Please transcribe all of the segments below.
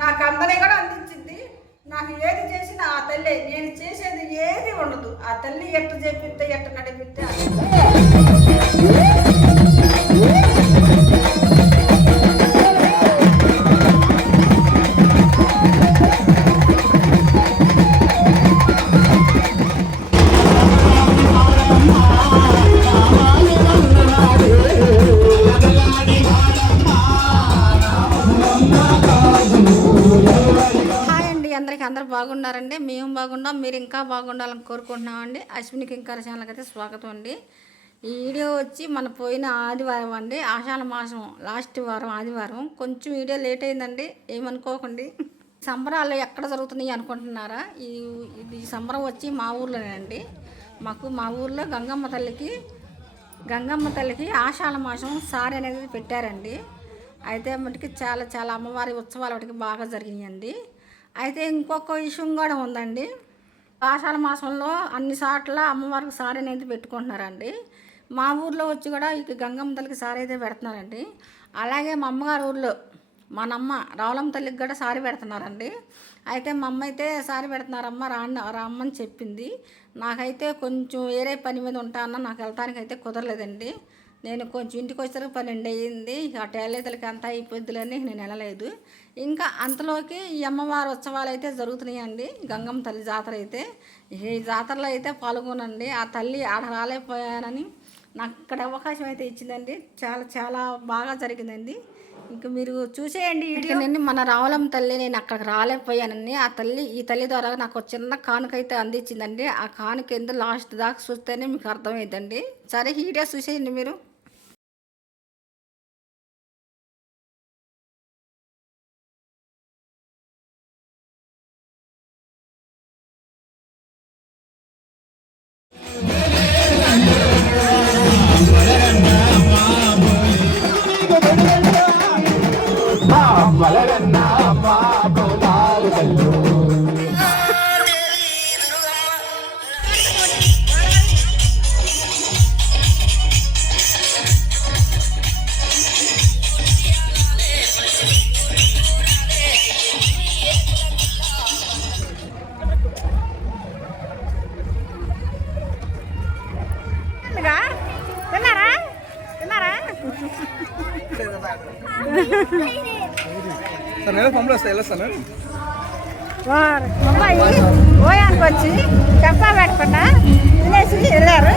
నాకు అందరినీ కూడా అందించింది. నాకు ఏది చేసినా ఆ తల్లి, నేను చేసేది ఏది ఉండదు. ఆ తల్లి ఎట్ట చేపిస్తే ఎట్ట నడిపిస్తే అందరూ బాగున్నారండి. మేము బాగున్నాం, మీరు ఇంకా బాగుండాలని కోరుకుంటున్నామండి. అశ్విని కింకర ఛానల్కి అయితే స్వాగతం అండి. ఈ వీడియో వచ్చి మన పోయిన ఆదివారం అండి, ఆషాఢ మాసం లాస్ట్ వారం ఆదివారం. కొంచెం వీడియో లేట్ అయిందండి, ఏమనుకోకండి. సంబరాలు ఎక్కడ జరుగుతున్నాయి అనుకుంటున్నారా? ఈ సంబరం వచ్చి మా ఊర్లోనేనండి. మా ఊర్లో గంగమ్మ తల్లికి ఆషాఢ మాసం సారీ అనేది పెట్టారండి. అయితే మటుకి చాలా అమ్మవారి ఉత్సవాలు వాటికి బాగా జరిగినాయండి. అయితే ఇంకొక విషయం కూడా ఉందండి. ఆషాఢ మాసంలో అన్ని చోట్ల అమ్మవారికి సారీ అనేది పెట్టుకుంటున్నారండి. మా ఊర్లో వచ్చి కూడా ఇక గంగమ్మ తల్లికి సారీ అయితే పెడుతున్నారండి. అలాగే మా అమ్మగారు ఊర్లో మనమ్మ రావులమ్మ తల్లికి కూడా సారీ పెడుతున్నారండి. అయితే మా అమ్మ అయితే సారీ పెడుతున్నారమ్మ రామ్మని చెప్పింది. నాకైతే కొంచెం వేరే పని మీద ఉంటానన్నా నాకు వెళ్తానికి అయితే కుదరలేదండి. నేను కొంచెం ఇంటికి వచ్చేసరికి 12 అయ్యింది. ఆ టేలేతలకి అంతా అయిపోద్దులని నేను వెళ్ళలేదు. ఇంకా అంతలోకి ఈ అమ్మవారి ఉత్సవాలు అయితే జరుగుతున్నాయండి. గంగమ్మ తల్లి జాతర అయితే ఈ జాతరలో అయితే పాల్గొనండి. ఆ తల్లి ఆడ రాలేకపోయానని నాకు ఇక్కడ అవకాశం అయితే ఇచ్చిందండి. చాలా బాగా జరిగిందండి. ఇంకా మీరు చూసేయండి వీడియోని. మన రావులమ్మ తల్లి నేను అక్కడికి రాలేకపోయానని ఈ తల్లి ద్వారా నాకు చిన్న కానుక అయితే అందించిందండి. ఆ కానుక ఎందుకు లాస్ట్ దాకా చూస్తేనే మీకు అర్థమైందండి. సరే వీడియో చూసేయండి మీరు. అమ్మాయి ఓయానికి వచ్చి చెప్పా పెట్టకుండా తినేసి వెళ్ళారు.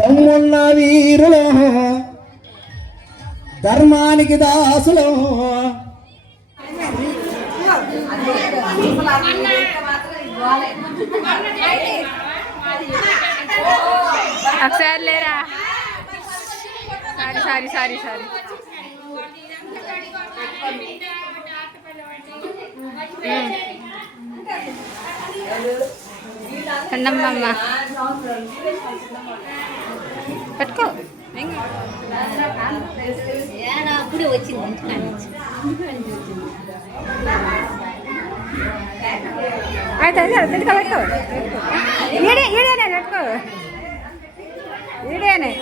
దమ్మున్న వీరులో ధర్మానికి దాసులో ఒకసారి లేరా. సారీ అన్నమ్మ పట్టుకో. అప్పుడే వచ్చింది. అయితే పెట్టుకో ఈడేనే పెట్టుకో. ఈడేనే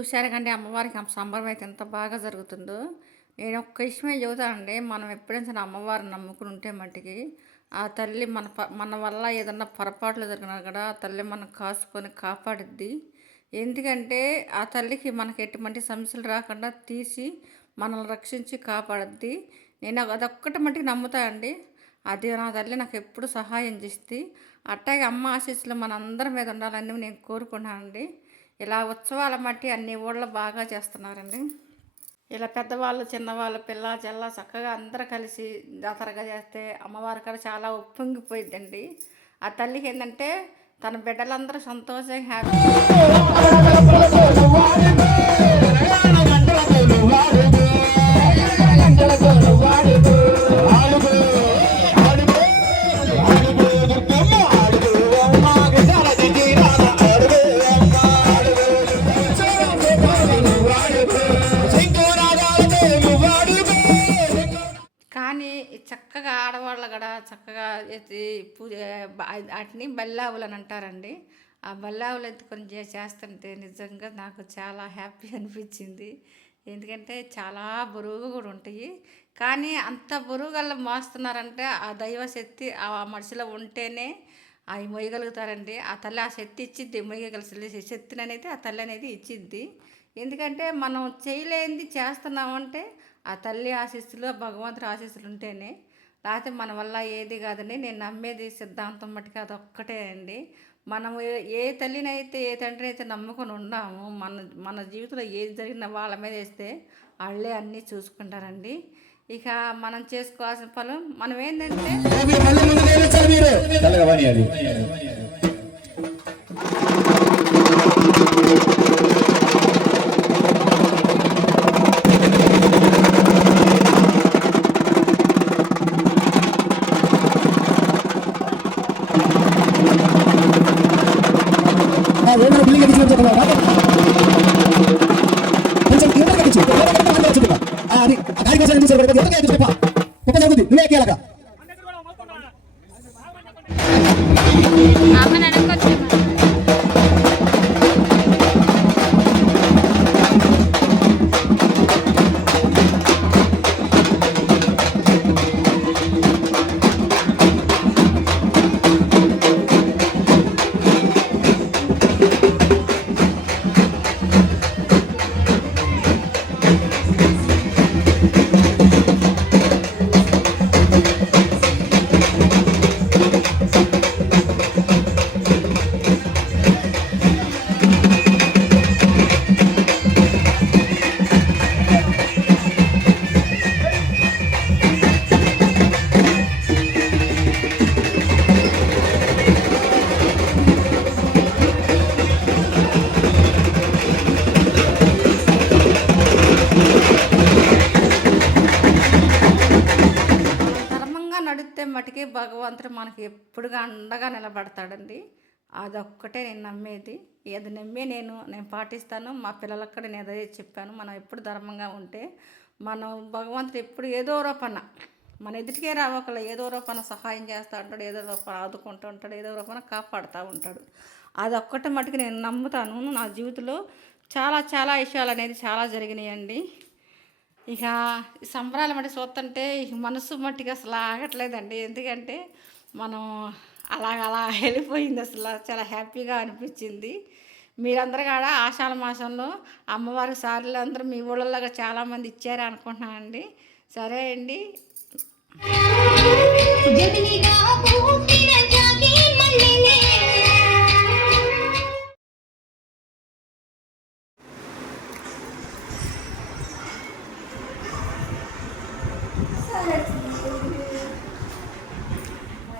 చూశారు కండి అమ్మవారికి సంబరం అయితే ఎంత బాగా జరుగుతుందో. నేను ఒక్క విషయమే చెబుతానండి, మనం ఎప్పుడైనా సరే అమ్మవారిని నమ్ముకుని ఉంటే మట్టికి ఆ తల్లి మన వల్ల ఏదన్నా పొరపాట్లు జరిగినా కూడా ఆ తల్లి మనం కాసుకొని కాపాడుద్ది. ఎందుకంటే ఆ తల్లికి మనకి ఎటువంటి సమస్యలు రాకుండా తీసి మనల్ని రక్షించి కాపాడుద్ది. నేను అదొక్కటి మట్టికి నమ్ముతా అండి. అది నా తల్లి నాకు ఎప్పుడు సహాయం చేస్తుంది. అట్టాగే అమ్మ ఆశీస్సులు మనందరి మీద ఉండాలని నేను కోరుకున్నానండి. ఇలా ఉత్సవాల మట్టి అన్ని ఊళ్ళో బాగా చేస్తున్నారండి. ఇలా పెద్దవాళ్ళు చిన్నవాళ్ళు పిల్ల జల్ల చక్కగా అందరూ కలిసి జాతరగా చేస్తే అమ్మవారి కాడ చాలా ఉప్పొంగిపోయిద్దండి. ఆ తల్లికి ఏంటంటే తన బిడ్డలందరూ సంతోషంగా హ్యాపీ కానీ చక్కగా ఆడవాళ్ళు కూడా చక్కగా పూజ వాటిని బల్లావులు అని అంటారండి. ఆ బల్లావులు ఎత్తుకొని చేస్తుంటే నిజంగా నాకు చాలా హ్యాపీ అనిపించింది. ఎందుకంటే చాలా బరువుగా కూడా ఉంటాయి. కానీ అంత బరువుగల్లా మోస్తున్నారంటే ఆ దైవశక్తి ఆ మనిషిలో ఉంటేనే అవి మొయ్యగలుగుతారండి. ఆ తల్లి ఆ శక్తి ఇచ్చిద్ది, మొయ్యగలిసిన శక్తిని అనేది ఆ తల్లి అనేది ఇచ్చిద్ది. ఎందుకంటే మనం చేయలేనిది చేస్తున్నామంటే ఆ తల్లి ఆశీస్సులు భగవంతుడి ఆశీస్సులు ఉంటేనే, లేకపోతే మన వల్ల ఏది కాదని నేను నమ్మేది సిద్ధాంతం మట్టుకు అదొక్కటే అండి. మనం ఏ తల్లినైతే ఏ తండ్రిని అయితే నమ్ముకొని ఉన్నామో మన జీవితంలో ఏది జరిగినా వాళ్ళ మీద వేస్తే వాళ్ళే అన్నీ చూసుకుంటారండి. ఇక మనం చేసుకోవాల్సిన పనులు మనం ఏంటంటే అమ్మని అడగొచ్చు. నడిస్తే మటుకి భగవంతుడు మనకి ఎప్పుడుగా అండగా నిలబడతాడండి. అదొక్కటే నేను నమ్మేది. అది నమ్మి నేను పాటిస్తాను. మా పిల్లలకు కూడా నేను అదే చెప్పాను. మనం ఎప్పుడు ధర్మంగా ఉంటే మనం భగవంతుడు ఎప్పుడు ఏదో రూపాన మన ఎదుటికే రావకల ఏదో రూపాన సహాయం చేస్తూ ఉంటాడు, ఏదో రూపాన ఆదుకుంటూ ఉంటాడు, ఏదో రూపాన కాపాడుతూ ఉంటాడు. అదొక్కటి మటుకు నేను నమ్ముతాను. నా జీవితంలో చాలా చాలా విషయాలు అనేది చాలా జరిగినాయండి. ఇక సంబరాలు మట్టి చూస్తుంటే మనసు మట్టికి అసలు ఆగట్లేదండి. ఎందుకంటే మనం అలా వెళ్ళిపోయింది. అసలు చాలా హ్యాపీగా అనిపించింది. మీరందరూ కూడా ఆషాఢ మాసంలో అమ్మవారి సారీలు అందరూ మీ ఊళ్ళలాగా చాలామంది ఇచ్చారు అనుకుంటున్నానండి. సరే అండి.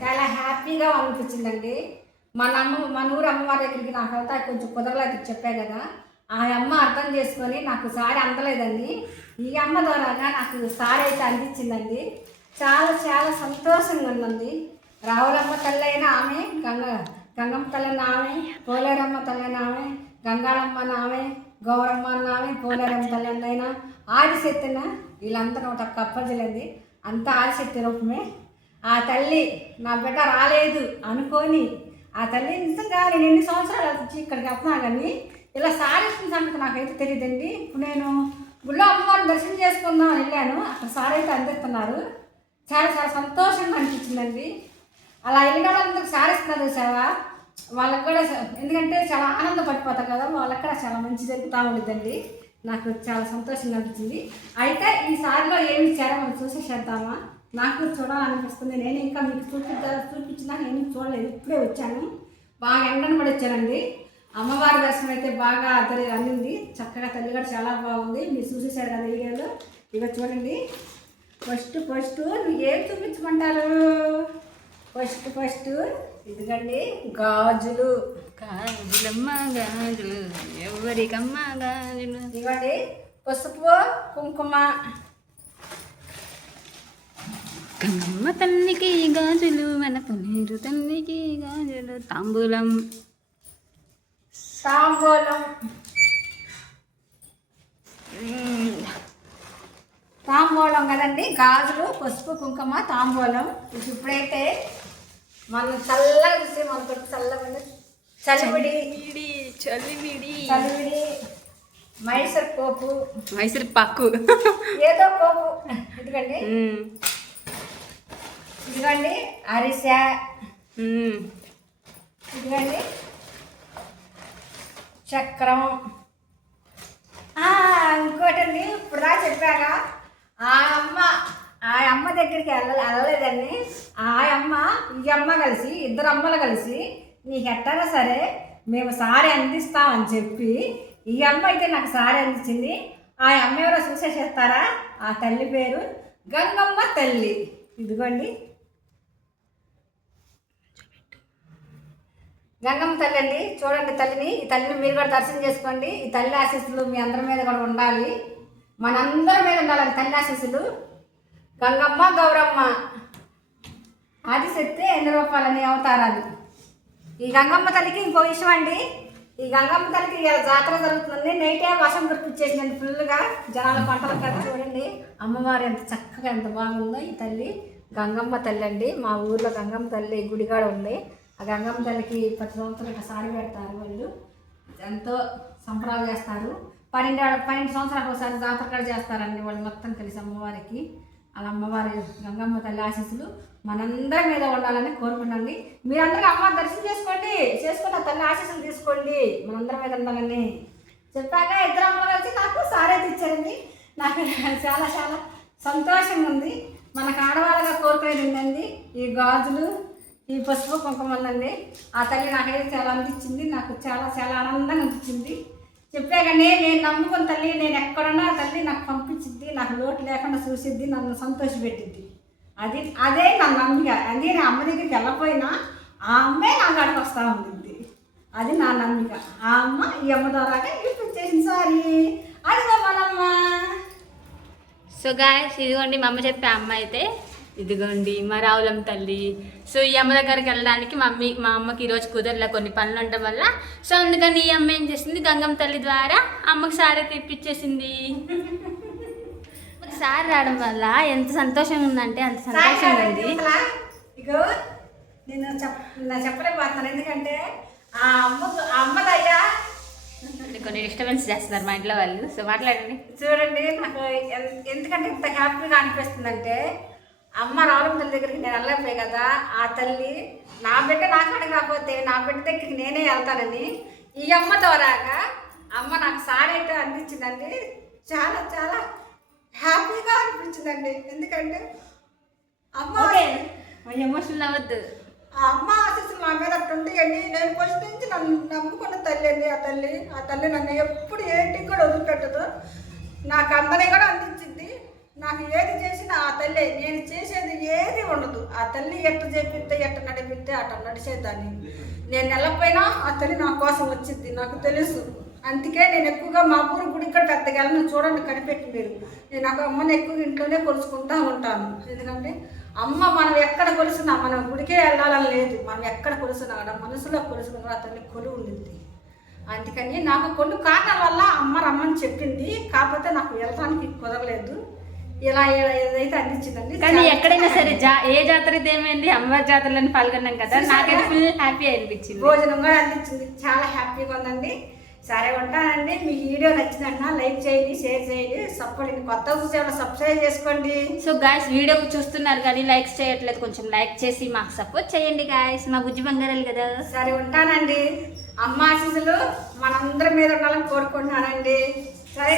చాలా హ్యాపీగా అనిపించిందండి. మన ఊరు అమ్మవారి దగ్గరికి నాకు వెళ్తా కొంచెం కుదరలేదు చెప్పే కదా. ఆ అమ్మ అర్థం చేసుకొని నాకు సారీ అందలేదండి. ఈ అమ్మ ద్వారాగా నాకు సారీ అయితే అందించిందండి. చాలా చాలా సంతోషంగా ఉందండి. రావులమ్మ తల్లి అయినా ఆమె, గంగమ్మ తల్లి ఆమె, పోలేరమ్మ తల్లి ఆమె, గంగాళమ్మ ఆమె, గౌరమ్మ ఆమె, పోలేరమ్మ తల్లి అయినా ఆదిశక్తిన వీళ్ళందరూ ఒక కప్పజలండి. అంతా ఆదిశక్తి రూపమే. ఆ తల్లి నా బిడ్డ రాలేదు అనుకొని ఆ తల్లి నిజంగా నేను ఎన్ని సంవత్సరాలు వచ్చి ఇక్కడికి వస్తున్నా కానీ ఇలా సారీ ఇచ్చిన సంగతి నాకైతే తెలియదండి. ఇప్పుడు నేను గుళ్ళో అమ్మవారిని దర్శనం చేసుకుందాం వెళ్ళాను, అక్కడ సారీ అయితే అందిస్తున్నారు. చాలా చాలా సంతోషంగా అనిపించిందండి. అలా వెళ్ళిన వాళ్ళందరికీ సారీ ఇస్తున్నారు చూసావా, వాళ్ళకి కూడా ఎందుకంటే చాలా ఆనందపడిపోతారు కదా, వాళ్ళకి కూడా చాలా మంచి జరుగుతూ ఉండిద్దండి. నాకు చాలా సంతోషంగా అనిపించింది. అయితే ఈ సారిలో ఏమి ఇచ్చారో మనం చూసేసేద్దామా, నాకు చూడాలనిపిస్తుంది. నేను ఇంకా మీకు చూపించినా నేను చూడలేదు, ఇప్పుడే వచ్చాను. బాగా ఎండను పడి వచ్చానండి. అమ్మవారి దర్శనం అయితే బాగా అందింది చక్కగా. తల్లి కూడా చాలా బాగుంది, మీరు చూసేసారు కదా వీడియోలో. ఇక చూడండి, ఫస్ట్ నువ్వు ఏం చూపించమంటారు? ఫస్ట్ ఇదిగండి గాజులు. గాజులమ్మ గాజులు ఎవరికమ్మ గాజులు. ఇదిగండి పసుపు కుంకుమ. కన్నమ్మ తల్లికి గాజులు, మన పన్నీరు తల్లికి గాజులు. తాంబూలం తాంబూలం కదండి, గాజులు పసుపు కుంకుమ తాంబూలం. ఇప్పుడైతే మనం చల్లగా చూసి మనతో చల్లగా చలివిడి మైసూర్ పోపు, మైసూర్ పాకు, ఏదో పోపు. ఇదిగండి అరిసె, ఇదిగండి చక్రం. ఇంకోటండి, ఇప్పుడు దా చెప్పాక ఆ అమ్మ దగ్గరికి వెళ్ళలేదండి. ఆ అమ్మ ఈ అమ్మ కలిసి, ఇద్దరు అమ్మలు కలిసి నీకు ఎట్టైనా సరే మేము సారీ అందిస్తామని చెప్పి ఈ అమ్మ అయితే నాకు సారీ అందించింది. ఆ అమ్మ ఎవరో చూసేసేస్తారా? ఆ తల్లి పేరు గంగమ్మ తల్లి. ఇదిగోండి గంగమ్మ తల్లి అండి, చూడండి తల్లిని. ఈ తల్లిని మీరు కూడా దర్శనం చేసుకోండి. ఈ తల్లి ఆశీస్సులు మీ అందరి మీద కూడా ఉండాలి, మనందరి మీద ఉండాలని తల్లి ఆశీస్సులు. గంగమ్మ గౌరమ్మ ఆదిశక్తి ఎన్ని రూపాయలని అవతారాలు. ఈ గంగమ్మ తల్లికి ఇంకో విషయం అండి, ఈ గంగమ్మ తల్లికి ఇలా జాతర జరుగుతుంది. నైటే వర్షం కురిపించేసిందండి ఫుల్గా, జనాల పంటలు కదా. చూడండి అమ్మవారు ఎంత చక్కగా ఎంత బాగుందో. ఈ తల్లి గంగమ్మ తల్లి అండి. మా ఊర్లో గంగమ్మ తల్లి గుడిగాడ ఉంది. ఆ గంగమ్మ తల్లికి 10 సంవత్సరాలకు సారి పెడతారు వాళ్ళు, ఎంతో సంబరాలు చేస్తారు. 12 సంవత్సరాలకు ఒకసారి జాతర కూడా చేస్తారండి వాళ్ళు మొత్తం కలిసి అమ్మవారికి. అలా అమ్మవారి గంగమ్మ తల్లి ఆశీస్సులు మనందరి మీద ఉండాలని కోరుకున్నాండి. మీరందరూ అమ్మవారి దర్శనం చేసుకున్న తల్లి ఆశీస్సులు తీసుకోండి, మనందరి మీద ఉండాలని చెప్పాక ఇద్దరు అమ్మలు కలిసి నాకు సారీ ఇచ్చారండి. నాకు చాలా చాలా సంతోషంగా ఉంది. మనకు ఆడవాళ్ళగా కోరుకునేది ఏంటండి, ఈ గాజులు ఈ పసుపు కుంకుమ ఉందండి. ఆ తల్లి నాకైతే చాలా అందించింది, నాకు చాలా చాలా ఆనందంగా అనిపించింది. చెప్పాకనే నేను నమ్ముకున్న తల్లి, నేను ఎక్కడున్నా తల్లి నాకు పంపించిద్ది, నాకు లోటు లేకుండా చూసిద్ది, నన్ను సంతోషపెట్టిద్ది. అదే నా నమ్మిక. అది నేను అమ్మ దగ్గరికి వెళ్ళకపోయినా ఆ అమ్మే నా కాడికి వస్తూ ఉంటుంది. అది నా నమ్మిక. ఆ అమ్మ ఈ అమ్మ ద్వారాగా ఇప్పించేసింది సారీ. అదిగో మనమ్మ. సో గాయస్, ఇదిగోండి మా అమ్మ చెప్పే అమ్మ అయితే ఇదిగోండి మా రావులం తల్లి. సో ఈ అమ్మ దగ్గరికి వెళ్ళడానికి మా అమ్మకి ఈరోజు కుదరలే, కొన్ని పనులు ఉండడం వల్ల. సో అందుకని ఈ అమ్మ ఏం చేసింది, గంగమ్మ తల్లి ద్వారా అమ్మకి సారీ తెప్పించేసింది. సారీ రావడం వల్ల ఎంత సంతోషంగా ఉందంటే అంత సంతోషంగా ఉంది. ఇగో నేను చెప్పలేకపోతున్నాను, ఎందుకంటే ఆ అమ్మదయ్యా కొన్ని డిస్టర్బెన్స్ చేస్తున్నారు మా ఇంట్లో వాళ్ళు. సో మాట్లాడండి. చూడండి, నాకు ఎందుకంటే ఇంత హ్యాపీగా అనిపిస్తుందంటే, అమ్మ రావులం తల్లి దగ్గరికి నేను వెళ్ళకపోయి కదా, ఆ తల్లి నా బిడ్డ నా కాడికి రాకపోతే నా బిడ్డ దగ్గరికి నేనే వెళ్తానని ఈ అమ్మ ద్వారాగా అమ్మ నాకు సారీ అయితే అందించిందండి. చాలా చాలా హ్యాపీగా అనిపించిందండి. ఎందుకంటే అమ్మ ఎమోషనల్ అవ్వద్దు. ఆ అమ్మ ఆశీస్సులు నా మీద అట్టు ఉంటాయండి. నేను ఫస్ట్ నుంచి నన్ను నమ్ముకున్న తల్లి అండి ఆ తల్లి నన్ను ఎప్పుడు ఏంటికి కూడా వదిలిపెట్టదు. నాకు అందరినీ కూడా అందించింది. నాకు ఏది చేసినా ఆ తల్లి, నేను చేసేది ఏది ఉండదు. ఆ తల్లి ఎట్ట చేపిస్తే ఎట్ట నడిపిస్తే అట్ట నడిచేదాన్ని. నేను వెళ్ళకపోయినా ఆ తల్లి నా కోసం వచ్చింది, నాకు తెలుసు. అందుకే నేను ఎక్కువగా మా ఊరు గుడికి కూడా పెద్దగా వెళ్ళను. చూడండి కనిపెట్టి మీరు, నేను నాకు అమ్మని ఎక్కువ ఇంట్లోనే కొలుసుకుంటూ ఉంటాను. ఎందుకంటే అమ్మ మనం ఎక్కడ కొలుసున్నా, మనం గుడికే వెళ్ళాలని లేదు, మనం ఎక్కడ కొలుసున్నా కూడా మనసులో కొలుసుకున్న ఆ తల్లి కొలువు ఉండింది. అందుకని నాకు కొన్ని కారణాల వల్ల అమ్మ రమ్మని చెప్పింది, కాకపోతే నాకు వెళ్ళడానికి కుదరలేదు. ఇలా ఏదైతే అందించిందండి. కానీ ఎక్కడైనా సరే ఏ జాతర ఏమైంది, అమ్మవారి జాతరలను పాల్గొన్నాం కదా, నాకైతే ఫుల్ హ్యాపీ అనిపించింది. భోజనం కూడా అందించింది, చాలా హ్యాపీగా ఉందండి. సరే ఉంటానండి. మీకు వీడియో నచ్చిందన్నా లైక్ చేయండి, షేర్ చేయండి, సపోర్ట్ కొత్త చూసేవాళ్ళు సబ్స్క్రైబ్ చేసుకోండి. సో గాయస్ వీడియో చూస్తున్నారు కానీ లైక్స్ చేయట్లేదు, కొంచెం లైక్ చేసి మాకు సపోర్ట్ చేయండి గాయస్, మా బుజ్జి బంగారాలు కదా. సరే ఉంటానండి. అమ్మ ఆశీస్సులు మనందరి మీద ఉండాలని కోరుకుంటున్నానండి. సరే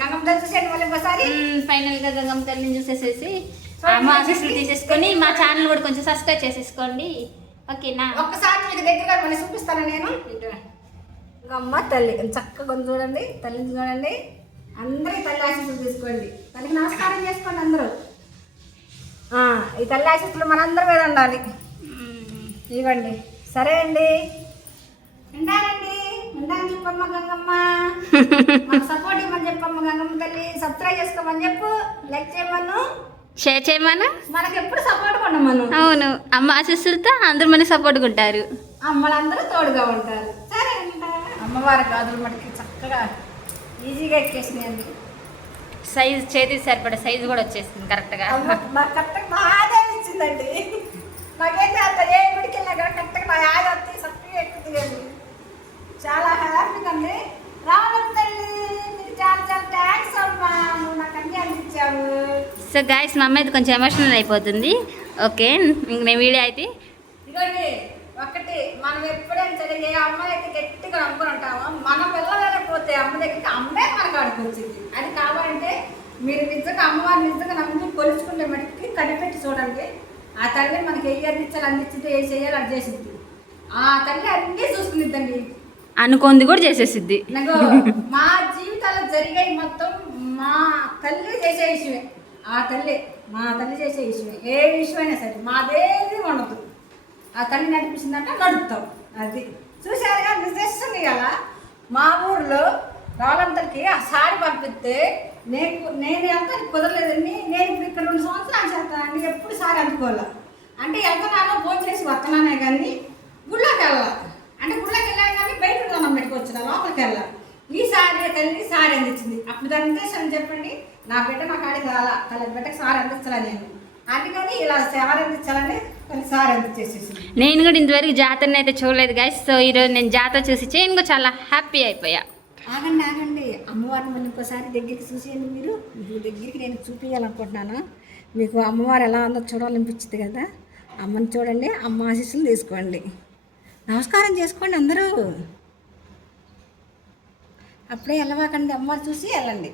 గంగమ్మ తల్లి చూసేయండి మళ్ళీ ఒకసారి. ఫైనల్ గా గంగమ్మ తల్లిని చూసేసేసి అమ్మ ఆశీస్సులు తీసేసుకొని మా ఛానల్ కూడా కొంచెం సబ్స్క్రైబ్ చేసేసుకోండి. ఓకేనా? ఒక్కసారి మీకు దగ్గరగా మళ్ళీ చూపిస్తాను నేను. అమ్మ తల్లి చక్కగా చూడండి, తల్లిని చూడండి. అందరికి తల్లి ఆశీస్సులు తీసుకోండి. తల్లికి నమస్కారం చేసుకోండి అందరూ. ఈ తల్లి ఆశీస్సులు మనందరి మీద ఉండాలి. ఇవ్వండి. సరే అండి, ఉంటానండి. ఉంటాను చెప్పమ్మ గంగమ్మ. మాకు సపోర్ట్ ఇవ్వమని చెప్పమ్మ గంగమ్మ తల్లి. సబ్స్క్రైబ్ చేసుకోమని చెప్పు, లైక్ చేయమను, షేర్ చేయమను. మనకి ఎప్పుడు సపోర్ట్ ఉండమను. అవును, అమ్మ ఆశీస్సులతో అందరూ మనకి సపోర్ట్గా ఉంటారు. అమ్మలందరూ తోడుగా ఉంటారు. సరే అంట. అమ్మవారి గాజులు మనకి చక్కగా ఈజీగా ఎక్కేసినాయండి. సైజ్ చేతికి సరిపడే సైజు కూడా వచ్చేసింది కరెక్ట్గా. నాకు కరెక్ట్గా బాగా ఇచ్చిందండి. నాకైతే అంత ఏ గుడికి వెళ్ళినా కూడా కరెక్ట్గా నా యాద వస్తే చక్కగా ఎక్కుతుంది. చాలా హ్యాపీగా ఉంది. రావడం తల్లి మీకు చాలా చాలా థ్యాంక్స్ అమ్మా, నువ్వు నాకు అన్నీ అందించావు. సో గాయస్ మా అమ్మాయి కొంచెం ఎమోషనల్ అయిపోతుంది. ఓకే, ఇంక నేను వీడియో అయితే ఇదిగోండి ఒకటి, మనం ఎప్పుడైనా సరే ఏ అమ్మాయి అయితే గట్టిగా నమ్ముకుని ఉంటామో మన పిల్లలేకపోతే అమ్మ దగ్గరికి అమ్మే మనకు ఆడుకొచ్చింది. అది కావాలంటే మీరు నిజంగా అమ్మవారిని నిజంగా నమ్ముకుని కొలుచుకుంటే మటుకి కనిపెట్టి చూడండి. ఆ తల్లి మనకి ఏ అందించాలి అందించింది, ఏ చేయాలి అది చేసింది. ఆ తల్లి అన్నీ చూసుకునిద్దండి, అనుకుంది కూడా చేసేసిద్ది. నాకు మా జీవితాల్లో జరిగే మొత్తం మా తల్లి చేసే విషయమే. ఆ తల్లి మా తల్లి చేసే విషయమే. ఏ విషయమైనా సరే మాదేది ఉండదు. ఆ తల్లి నడిపించిందంటే నడుపుతాం. అది చూసారుగా నిజేస్తుంది కదా. మా ఊర్లో రావాలంతకి ఆ సారి పంపిస్తే నేను ఎంత కుదరలేదండి. నేను ఇప్పుడు ఇక్కడ 2 సంవత్సరాలు చేస్తానండి. ఎప్పుడు సారి అందుకోవాలి అంటే వెళ్తున్నానో భోజనం చేసి వస్తున్నానే కానీ గుళ్ళోకి వెళ్ళాలి. అంటే గుళ్ళోకి వెళ్ళాలి కానీ బయట దండం పెట్టుకొచ్చిన లోపలికి వెళ్ళాలి. ఈ సారి తల్లి సారి అందించింది. అప్పుడు దాని ఉద్దేశం చెప్పండి. నా బిడ్డ నా కాడికి రాలా, తల్లి బిడ్డకి సారి అందించాలా నేను. అందుకని ఇలా సారి అందించాలని సారి అందించేసేసింది. నేను కూడా ఇంతవరకు జాతరని అయితే చూడలేదు గాయస్. సో ఈరోజు నేను జాతర చూసి నేను చాలా హ్యాపీ అయిపోయా. ఆగండి ఆగండి, అమ్మవారిని మళ్ళీ ఇంకోసారి దగ్గరికి చూసేయండి. మీరు మీకు దగ్గరికి నేను చూపించాలనుకుంటున్నాను. మీకు అమ్మవారు ఎలా ఉందో చూడాలనిపించింది కదా. అమ్మని చూడండి, అమ్మ ఆశీస్సులు తీసుకోండి, నమస్కారం చేసుకోండి అందరూ. అప్పుడే వెళ్ళవాకండి, అమ్మవారు చూసి వెళ్ళండి.